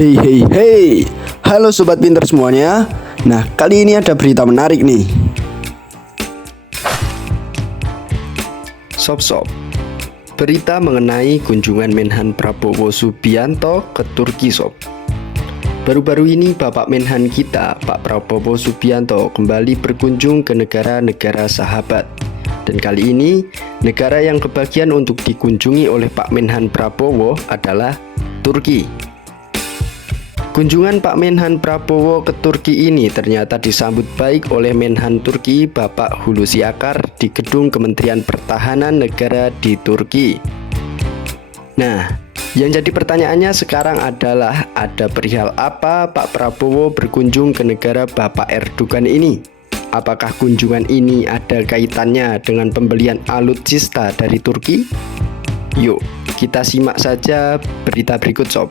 Hey hey hey, halo sobat pinter semuanya. Nah, kali ini ada berita menarik nih. Sob, berita mengenai kunjungan Menhan Prabowo Subianto ke Turki sob. Baru-baru ini Bapak Menhan kita, Pak Prabowo Subianto, kembali berkunjung ke negara-negara sahabat. Dan kali ini, negara yang kebagian untuk dikunjungi oleh Pak Menhan Prabowo adalah Turki. Kunjungan Pak Menhan Prabowo ke Turki ini ternyata disambut baik oleh Menhan Turki Bapak Hulusi Akar di gedung Kementerian Pertahanan Negara di Turki. Nah, yang jadi pertanyaannya sekarang adalah ada perihal apa Pak Prabowo berkunjung ke negara Bapak Erdogan ini? Apakah kunjungan ini ada kaitannya dengan pembelian alutsista dari Turki? Yuk, kita simak saja berita berikut sob.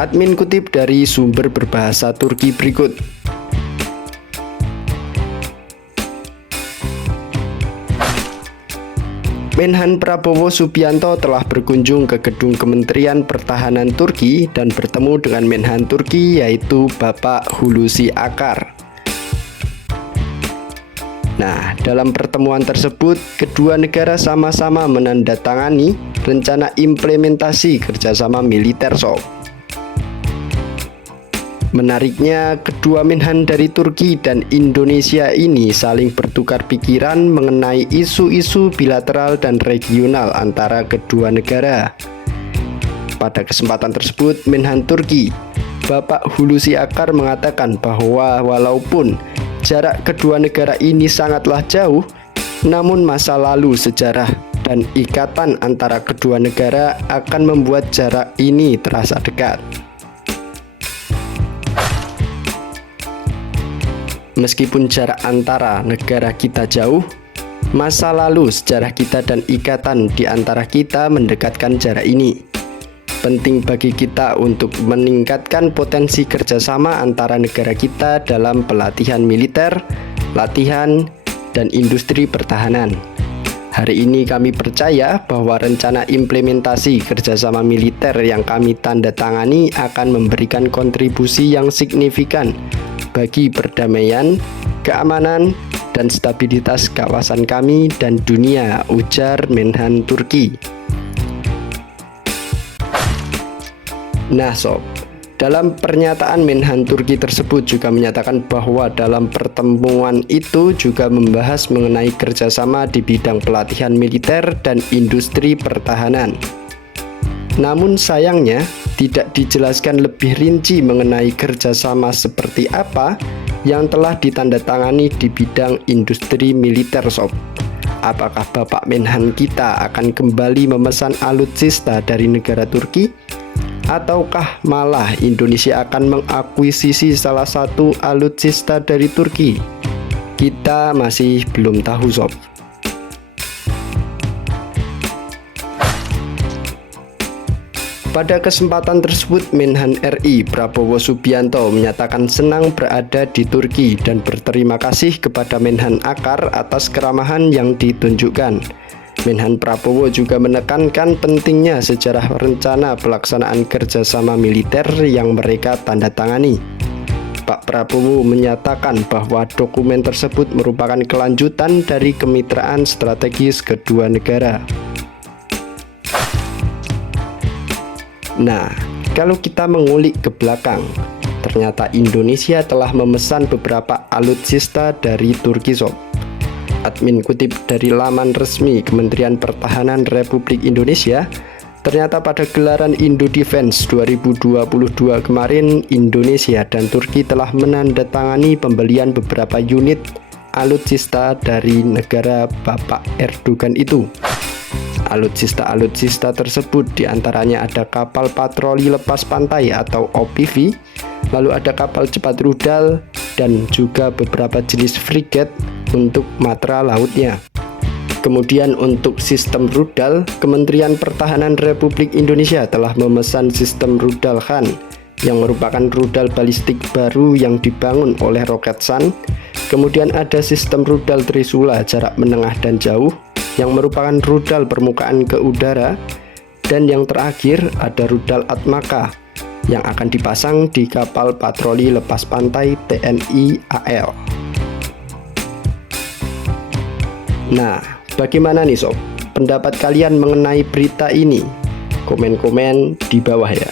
Admin kutip dari sumber berbahasa Turki berikut. Menhan Prabowo Subianto telah berkunjung ke gedung Kementerian Pertahanan Turki dan bertemu dengan Menhan Turki yaitu Bapak Hulusi Akar. Nah, dalam pertemuan tersebut, kedua negara sama-sama menandatangani rencana implementasi kerjasama militer sob. Menariknya, kedua Menhan dari Turki dan Indonesia ini saling bertukar pikiran mengenai isu-isu bilateral dan regional antara kedua negara. Pada kesempatan tersebut, Menhan Turki, Bapak Hulusi Akar mengatakan bahwa walaupun jarak kedua negara ini sangatlah jauh, namun masa lalu, sejarah, dan ikatan antara kedua negara akan membuat jarak ini terasa dekat. Meskipun jarak antara negara kita jauh, masa lalu, sejarah kita, dan ikatan di antara kita mendekatkan jarak ini. Penting bagi kita untuk meningkatkan potensi kerjasama antara negara kita dalam pelatihan militer, latihan, dan industri pertahanan. Hari ini kami percaya bahwa rencana implementasi kerjasama militer yang kami tanda tangani akan memberikan kontribusi yang signifikan bagi perdamaian, keamanan, dan stabilitas kawasan kami dan dunia, ujar Menhan Turki. Nah sob, dalam pernyataan Menhan Turki tersebut juga menyatakan bahwa dalam pertemuan itu juga membahas mengenai kerjasama di bidang pelatihan militer dan industri pertahanan. Namun sayangnya, tidak dijelaskan lebih rinci mengenai kerjasama seperti apa yang telah ditandatangani di bidang industri militer sob. Apakah Bapak Menhan kita akan kembali memesan alutsista dari negara Turki? Ataukah malah Indonesia akan mengakuisisi salah satu alutsista dari Turki? Kita masih belum tahu sob. Pada kesempatan tersebut, Menhan RI Prabowo Subianto menyatakan senang berada di Turki dan berterima kasih kepada Menhan Akar atas keramahan yang ditunjukkan. Menhan Prabowo juga menekankan pentingnya sejarah rencana pelaksanaan kerjasama militer yang mereka tanda tangani. Pak Prabowo menyatakan bahwa dokumen tersebut merupakan kelanjutan dari kemitraan strategis kedua negara. Nah, kalau kita mengulik ke belakang, ternyata Indonesia telah memesan beberapa alutsista dari Turki sob. Admin kutip dari laman resmi Kementerian Pertahanan Republik Indonesia, ternyata pada gelaran Indo Defense 2022 kemarin, Indonesia dan Turki telah menandatangani pembelian beberapa unit alutsista dari negara Bapak Erdogan itu. Alutsista tersebut diantaranya ada kapal patroli lepas pantai atau OPV, lalu ada kapal cepat rudal, dan juga beberapa jenis frigate untuk matra lautnya. Kemudian untuk sistem rudal, Kementerian Pertahanan Republik Indonesia telah memesan sistem rudal Khan, yang merupakan rudal balistik baru yang dibangun oleh Roketsan. Kemudian ada sistem rudal Trisula jarak menengah dan jauh, yang merupakan rudal permukaan ke udara, dan yang terakhir ada rudal Atmaka yang akan dipasang di kapal patroli lepas pantai TNI AL. Nah, bagaimana nih sob? Pendapat kalian mengenai berita ini? Komen-komen di bawah ya.